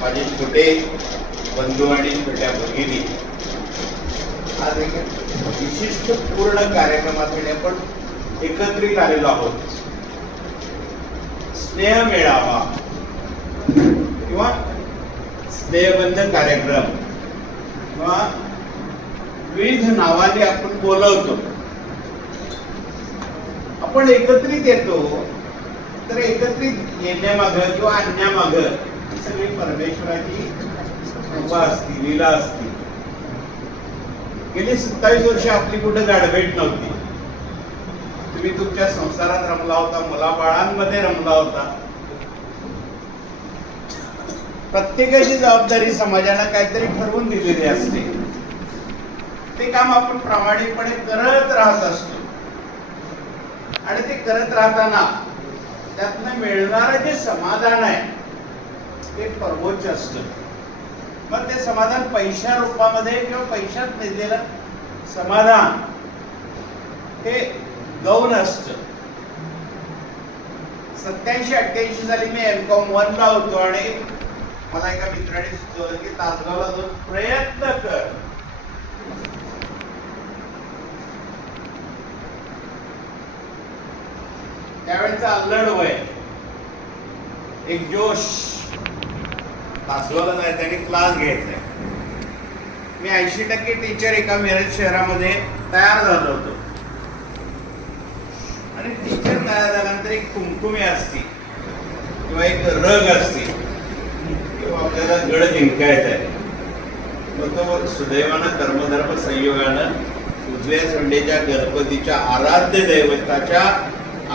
माझे छोटे बंधू आणि छोट्या भगिनी. आज एक विशिष्ट पूर्ण कार्यक्रमासाठी आपण एकत्रित आलेलो आहोत. स्नेह मेळावा किंवा स्नेहबंध कार्यक्रम किंवा विविध नावाने आपण बोलवतो. आपण एकत्रित येतो तर एकत्रित येण्यामाग किंवा आणण्यामाग ही सगळी परमेश्वराची कृपा असती लीला असती. गेली सत्तावीस वर्ष आपली कुठे गाडभेट नव्हती. तुम्ही तुमच्या संसारात रमला होता मुलाबाळांमध्ये रमला होता. प्रत्येकाची जबाबदारी समाजानं काहीतरी ठरवून दिलेली असते. ते काम आपण प्रामाणिकपणे करत राहत असतो. आणि ते करत राहताना त्यातनं मिळणारं जे समाधान आहे ते सर्वोच्च असतं. मग ते समाधान पैशा रूपामध्ये किंवा पैशात मिळलेलं समाधान हे गौण असत. सत्याऐंशी अठ्ठ्याऐंशी साली मी एम कॉम वन ला होतो आणि मला एका मित्राने सुचवलं की तासगावला जाऊन प्रयत्न कर. त्यावेळेचा अल्लड वय एक जोश. तासगावला जायचं आणि क्लास घ्यायचा मी ऐंशी टक्के टीचर एका मिरज शहरामध्ये तयार झालो होतो. आणि टीचर तयार झाल्यानंतर एक कुमकुमी असती किंवा एक रग असती किंवा आपल्याला गड जिंकायचा आहे. मग तो सुदैवानं कर्मधर्म संयोगानं उजव्या संडेच्या गणपतीच्या आराध्य दैवताच्या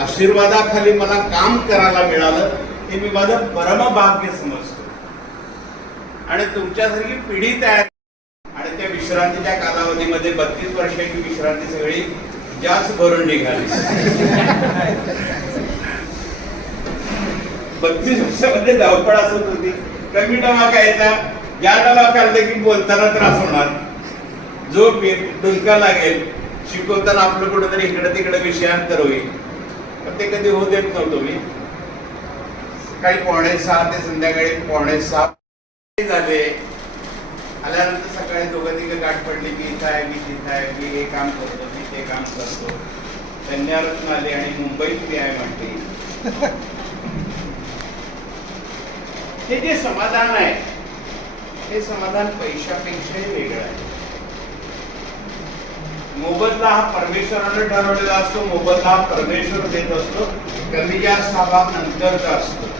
आशीर्वादाखाली मला काम करायला मिळालं हे मी माझं परमभाग्य समजतो. आणि तुमच्यासारखी पिढी तयार आणि त्या विश्रांतीच्या कालावधीमध्ये बत्तीस वर्षाची विश्रांती सगळी जास्त भरून निघाली. बत्तीस वर्षामध्ये धावपळ असत होती. कमी डबा यायचा. ज्या डबा खाल्लं की बोलताना त्रास होणार. जो डुलका लागेल. शिकवताना आपलं कुठेतरी इकडे तिकडे विषयांतर होईल. पण ते कधी होऊ देत नव्हतो मी. काही पावणे सहा ते संध्याकाळी पावणे सहा झाले. आल्यानंतर सकाळी दोघं तिघं गाठ पडली की इथं आहे मी तिथं आहे मी हे काम करतो मी ते काम करतो. कन्यारत्न आले आणि मुंबईत मी आहे म्हणते हे जे समाधान आहे हे समाधान पैशापेक्षाही वेगळं आहे. मोबदला हा परमेश्वराने ठरवलेला असतो मोबदला हा परमेश्वर देत असतो. कमी जास्त हा भाग नंतरचा असतो.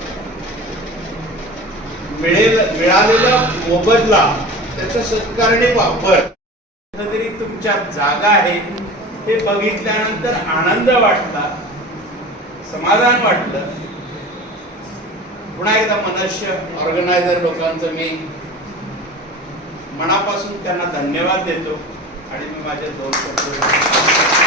मिळेल मिळालेला मोबदला त्याचा सत्कारणे वापर तरी तुमच्या जागा आहे हे बघितल्यानंतर आनंद वाटला समाधान वाटलं. पुन्हा एकदा मनुष्य ऑर्गनायझर लोकांचं मी मनापासून त्यांना धन्यवाद देतो आणि मी माझ्या दोन शब्द